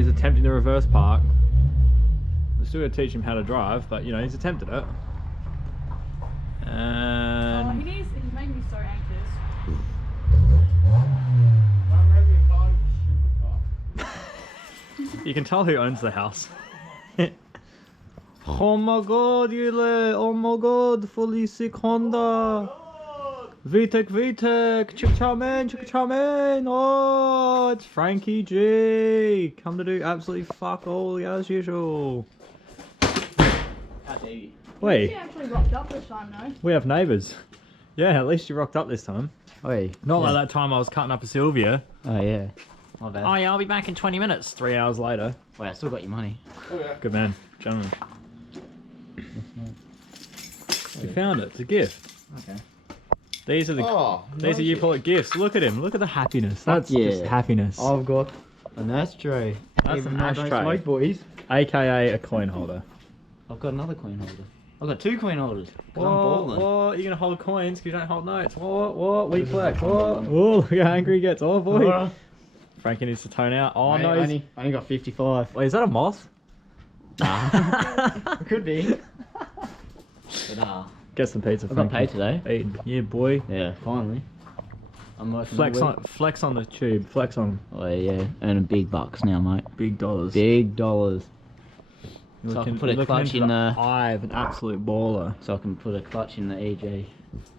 he's attempting to reverse park. We're still going to teach him how to drive, but you know, he's attempted it. And He's making me so anxious. you can tell who owns the house. Oh my god, Yule! Oh my god, fully sick Honda! VTEC, Chick-chow-man! Oh, it's Frankie G! Come to do absolutely fuck all as usual. How dare you? Wait, He actually rocked up this time though. we have neighbours. Yeah, at least you rocked up this time. Oi. Not like that time I was cutting up a Sylvia. Oh yeah. My bad. Oh yeah, I'll be back in 20 minutes. 3 hours later. Wait, I still got your money. Oh yeah. Good man, gentlemen. You found it. It's a gift. Okay. These are the. Oh, These are you call it gifts. Look at him. Look at the happiness. That's yeah. just happiness. I've got an ashtray. That's Even an though I don't ashtray. smoke, boys. AKA a coin holder. I've got another coin holder. I've got 2 coin holders. 'Cause I'm What? balling. What? You're gonna hold coins because you don't hold notes. What? We flex. What? Oh, look how angry he gets. Oh boy. Frankie needs to tone out. Oh no. I only got 55. Wait, is that a moth? Nah. Could be. But nah. Get some pizza. I got Frankie. paid today. Eating. Yeah, boy. Yeah, finally. I'm working Flex all on, week. flex on the tube. Flex on Oh yeah, earning big bucks now, mate. big dollars. Big dollars. You're So I can looking- put a looking clutch into in the the- eye of an absolute baller. So I can put a clutch in the EJ.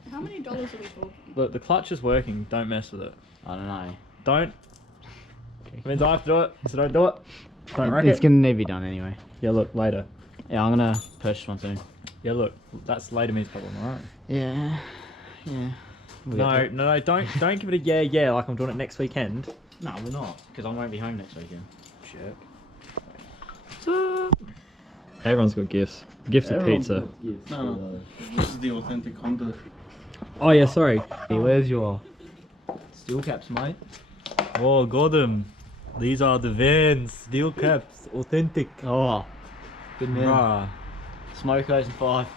How many dollars are we talking? Look, the clutch is working. Don't mess with it. I don't know. Don't. It means I have to do it, so don't do it. Don't wreck It's it. gonna need to be done anyway. Yeah, look, later. Yeah, I'm gonna purchase one soon. Yeah, look, that's later me's problem, alright? Yeah. Yeah. No, don't give it a yeah, like I'm doing it next weekend. No, we're not. Because I won't be home next weekend. Shit. Everyone's got gifts. Gifts of pizza. No, this is the authentic Honda. Oh yeah, sorry. Hey, where's your steel caps, mate? Oh, got them. These are the Vans, steel caps, authentic. Oh, good man. Rah. Smokos and 5.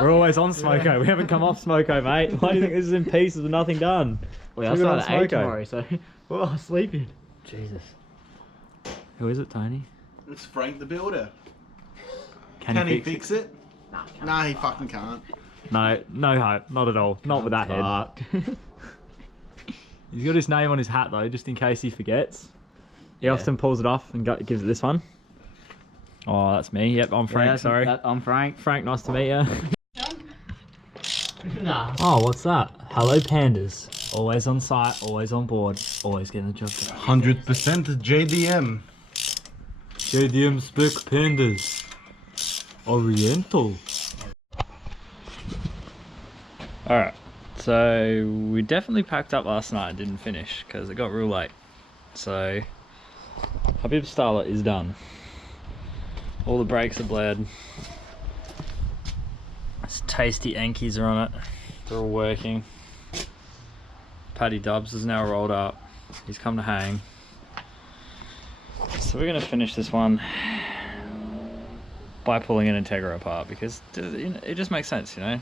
We're always on Smoko. We haven't come off Smoko, mate. Why do you think this is in pieces with nothing done? Well, I So we're start on at 8 Smoko. tomorrow, so we're all sleeping. Jesus. Who is it, Tony? It's Frank the Builder. Can Can he fix it? Nah, he fucking can't. No, no hope. Not at all. Not with that head. Fuck. He's got his name on his hat though, just in case he forgets. He Yeah. often pulls it off and gives it this one. Oh, that's me. Yep, I'm Frank. Yeah, sorry. I'm Frank. Frank, nice to meet you. Nah. Oh, what's that? Hello, pandas. Always on site, always on board, always getting the job done. 100% JDM. JDM spec pandas. Oriental. Alright, so we definitely packed up last night and didn't finish because it got real late. So, Habibs Starlet is done. All the brakes are bled. It's tasty Ankies are on it. They're all working. Paddy Dubs is now rolled up. He's come to hang. So we're going to finish this one by pulling an Integra apart because it just makes sense, you know.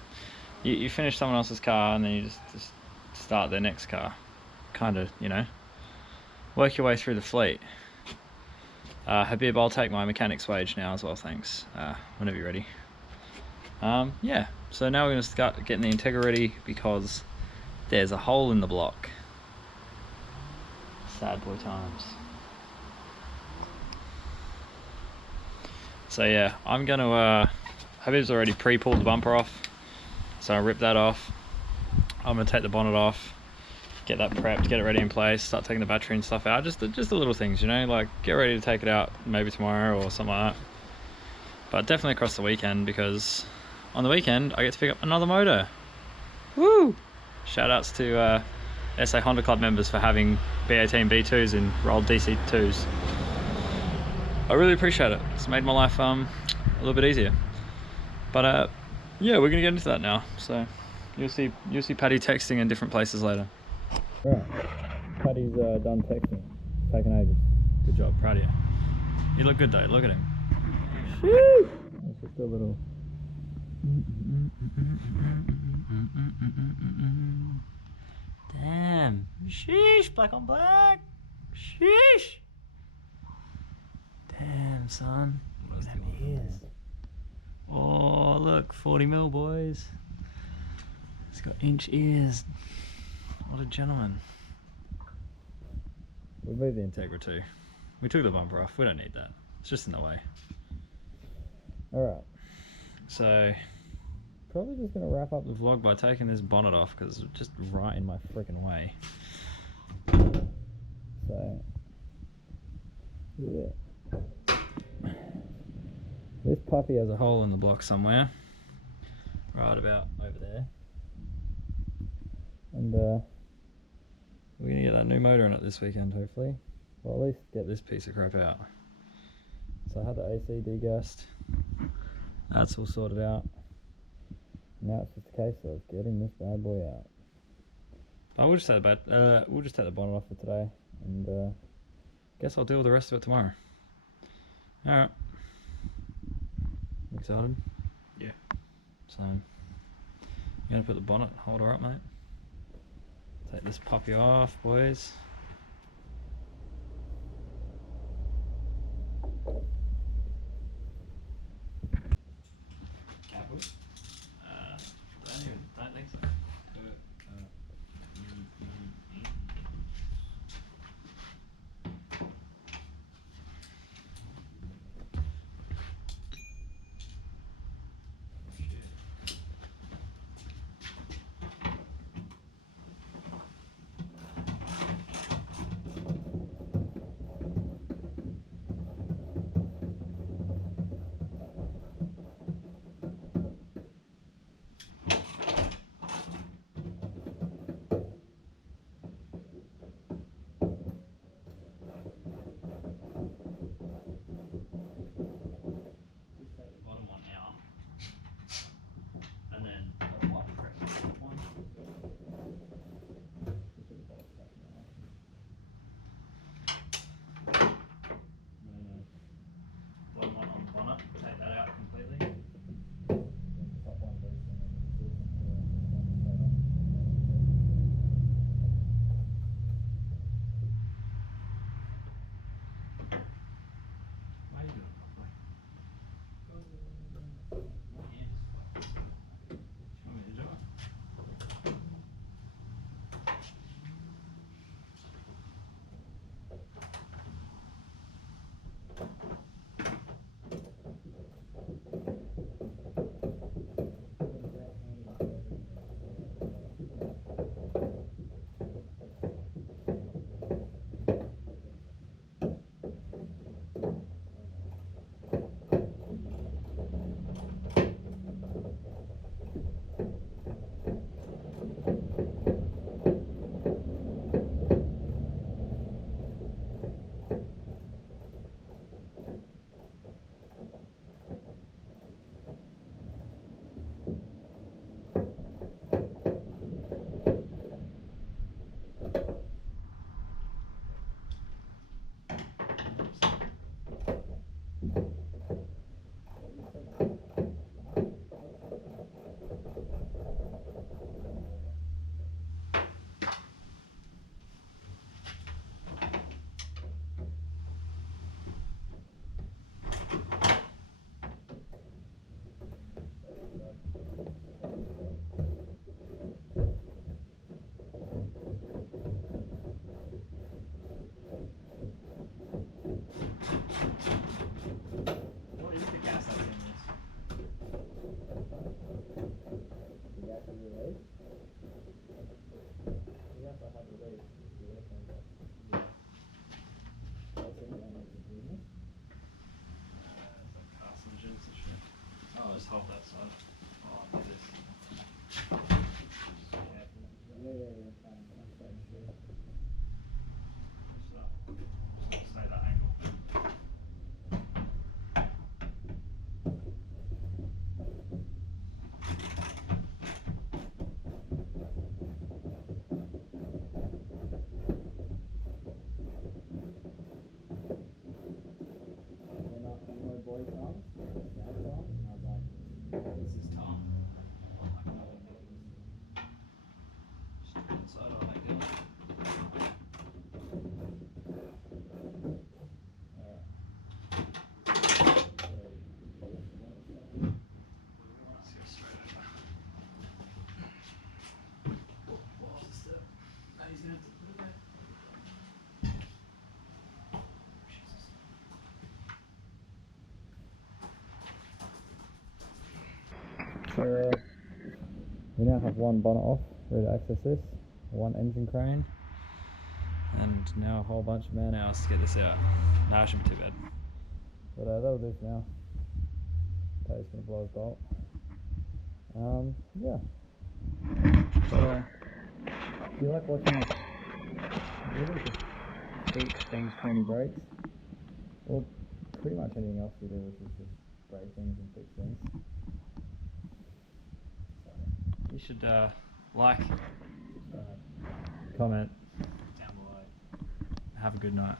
You finish someone else's car and then you just start their next car. Kind of, you know. Work your way through the fleet. Habib, I'll take my mechanic's wage now as well, thanks. Whenever you're ready. Yeah, so now we're going to start getting the Integra ready because there's a hole in the block. Sad boy times. So yeah, I'm going to, Habib's already pre-pulled the bumper off, so I'll rip that off. I'm going to take the bonnet off, get that prepped, get it ready in place, start taking the battery and stuff out, just the little things, you know, like get ready to take it out maybe tomorrow or something like that. But definitely across the weekend because on the weekend I get to pick up another motor. Woo! Shout outs to SA Honda Club members for having B18 B2s in rolled DC2s. I really appreciate it. It's made my life a little bit easier. But yeah, we're gonna get into that now. So you'll see Paddy texting in different places later. Right, Paddy's done texting. Taken ages. Good job, proud of you. You look good though. Look at him. Woo! That's just a little. Damn. Sheesh, black on black. Sheesh. Damn, son. Look at them ears. Oh, look, 40 mil, boys. It's got inch ears. What a gentleman. We moved the Integra too. We took the bumper off. We don't need that. It's just in the way. Alright. So, probably just going to wrap up the vlog by taking this bonnet off because it's just right in my freaking way. So, yeah. This puppy has a hole in the block somewhere. Right about over there. And we're going to get that new motor in it this weekend, hopefully. Or at least get this piece of crap out. So I had the AC degassed. That's all sorted out. Now it's just a case of getting this bad boy out. But we'll just take the bonnet off for today, and guess I'll deal with the rest of it tomorrow. All right. Excited? Yeah. So, I'm gonna put the bonnet holder up, mate. Take this puppy off, boys. Don't think so. Just hold that side. Oh, I'll do this. Stay that angle. This is Tom. Straight inside, I like it. Alright. So we now have one bonnet off, ready to access this, one engine crane, and now a whole bunch of man hours to get this out. Nah, it shouldn't be too bad. But that'll do for now. Tate's gonna blow his bolt. Yeah. So, do you like watching really just fix things, cleaning brakes? Or pretty much anything else we do, which is just break things and fix things. You should like, comment down below. Have a good night.